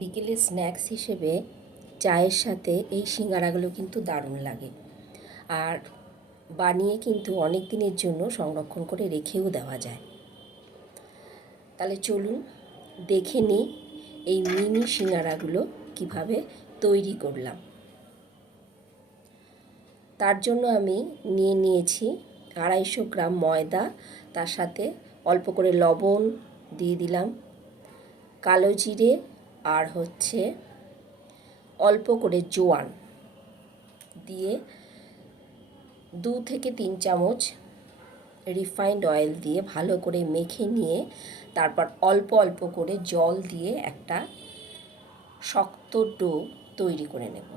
বিকেলে স্ন্যাক্স হিসেবে চায়ের সাথে এই সিঙ্গারাগুলো কিন্তু দারুণ লাগে। আর বানিয়ে কিন্তু অনেক দিনের জন্য সংরক্ষণ করে রেখেও দেওয়া যায়। তাহলে চলুন দেখে নিই এই মিনি সিঙ্গারাগুলো কীভাবে তৈরি করলাম। তার জন্য আমি নিয়ে নিয়েছি আড়াইশো গ্রাম ময়দা, তার সাথে অল্প করে লবণ দিয়ে দিলাম। কালো জিরে আর হচ্ছে অল্প করে জোয়ান দিয়ে দু থেকে তিন চামচ রিফাইন্ড অয়েল দিয়ে ভালো করে মেখে নিয়ে তারপর অল্প অল্প করে জল দিয়ে একটা শক্ত ডো তৈরি করে নেব।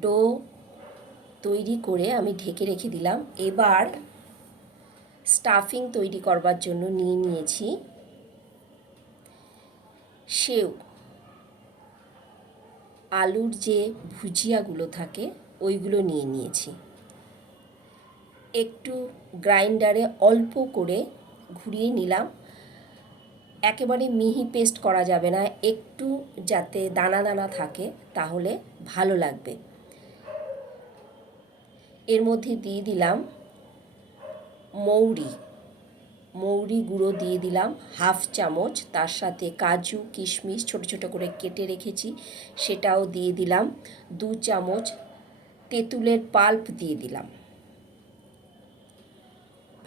ডো তৈরি করে আমি ঢেকে রেখে দিলাম। এবার স্টাফিং তৈরি করবার জন্য নিয়ে নিয়েছি। সেও আলুর যে ভুজিয়াগুলো থাকে, ওইগুলো নিয়ে নিয়েছি। একটু গ্রাইন্ডারে অল্প করে ঘুরিয়ে নিলাম। একেবারে মিহি পেস্ট করা যাবে না, একটু যাতে দানা দানা থাকে, তাহলে ভালো লাগবে। এর মধ্যে দিয়ে দিলাম মৌরি। মৌরি গুঁড়ো দিয়ে দিলাম হাফ চামচ, তার সাথে কাজু, কিশমিশ ছোট ছোট করে কেটে রেখেছি, সেটাও দিয়ে দিলাম দু চামচ তেঁতুলের পাল্প দিয়ে দিলাম।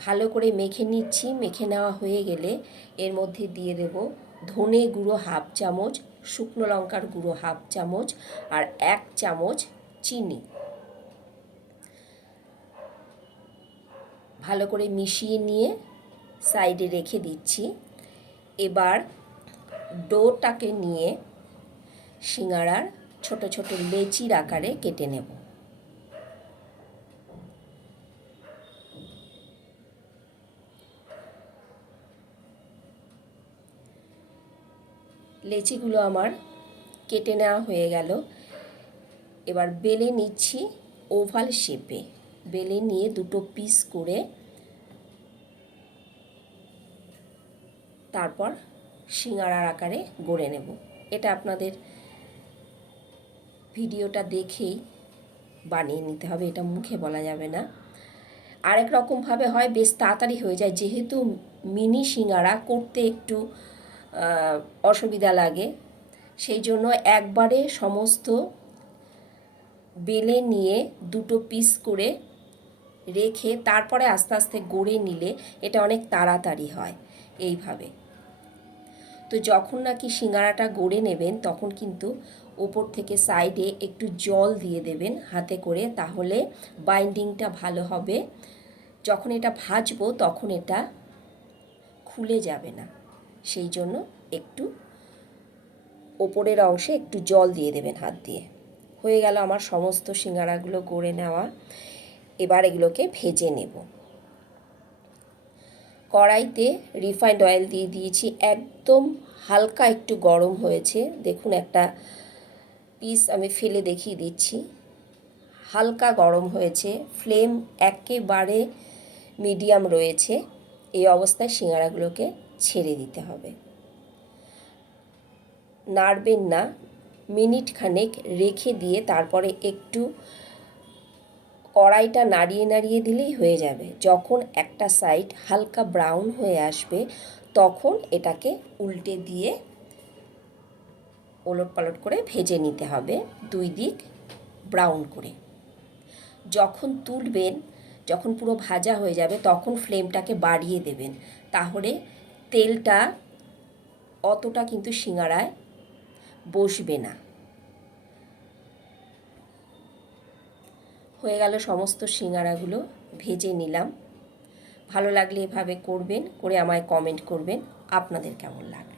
ভালো করে মেখে নিচ্ছি, মেখে নেওয়া হয়ে গেলে এর মধ্যে দিয়ে দেব ধনে গুঁড়ো হাফ চামচ, শুকনো লঙ্কার গুঁড়ো হাফ চামচ আর এক চামচ চিনি। ভালো করে মিশিয়ে নিয়ে সাইডে রেখে দিচ্ছি। এবার ডোটাকে নিয়ে সিঙ্গারার ছোট ছোট লেচির আকারে কেটে নেব। লেচিগুলো আমার কেটে নেওয়া হয়ে গেল। এবার বেলে নিচ্ছি ওভাল শেপে। বেলে নিয়ে দুটো পিস করে তারপর সিঙ্গারার আকারে গড়ে নেব। এটা আপনাদের ভিডিওটা দেখেই বানিয়ে নিতে হবে, এটা মুখে বলা যাবে না। আরেক রকমভাবে হয়, বেশ তাড়াতাড়ি হয়ে যায়। যেহেতু মিনি সিঙ্গারা করতে একটু অসুবিধা লাগে, সেই জন্য একবারে সমস্ত বেলে নিয়ে দুটো পিস করে রেখে তারপরে আস্তে আস্তে গড়ে নিলে এটা অনেক তাড়াতাড়ি হয়। এইভাবে। তো যখন নাকি সিঙ্গারাটা গড়ে নেবেন, তখন কিন্তু ওপর থেকে সাইডে একটু জল দিয়ে দেবেন হাতে করে, তাহলে বাইন্ডিংটা ভালো হবে। যখন এটা ভাজবো, তখন এটা খুলে যাবে না। সেই জন্য একটু ওপরের অংশে একটু জল দিয়ে দেবেন হাত দিয়ে। হয়ে গেল আমার সমস্ত সিঙ্গারাগুলো গড়ে নেওয়া। এবার এগুলোকে ভেজে নেব। কড়াইতে রিফাইন্ড অয়েল দিয়ে দিয়েছি। একদম হালকা একটু গরম হয়েছে। দেখুন একটা পিস আমি ফেলে দেখিয়ে দিচ্ছি। হালকা গরম হয়েছে। ফ্লেম একেবারে মিডিয়াম রয়েছে। এই অবস্থায় সিঙ্গারাগুলোকে ছেড়ে দিতে হবে। নাড়বেন না। মিনিট খানেক রেখে দিয়ে তারপরে একটু কড়াইটা নাড়িয়ে নাড়িয়ে দিলেই হয়ে যাবে। যখন একটা সাইড হালকা ব্রাউন হয়ে আসবে, তখন এটাকে উল্টে দিয়ে ওলট পালট করে ভেজে নিতে হবে দুই দিক ব্রাউন করে। যখন তুলবেন, যখন পুরো ভাজা হয়ে যাবে, তখন ফ্লেমটাকে বাড়িয়ে দেবেন। তাহলে তেলটা অতটা কিন্তু সিঙ্গারায় বসবে না। হয়ে গেল সমস্ত সিঙ্গারাগুলো ভেজে নিলাম। ভালো লাগলে এভাবে করবেন, করে আমায় কমেন্ট করবেন। আপনাদের কেমন লাগল?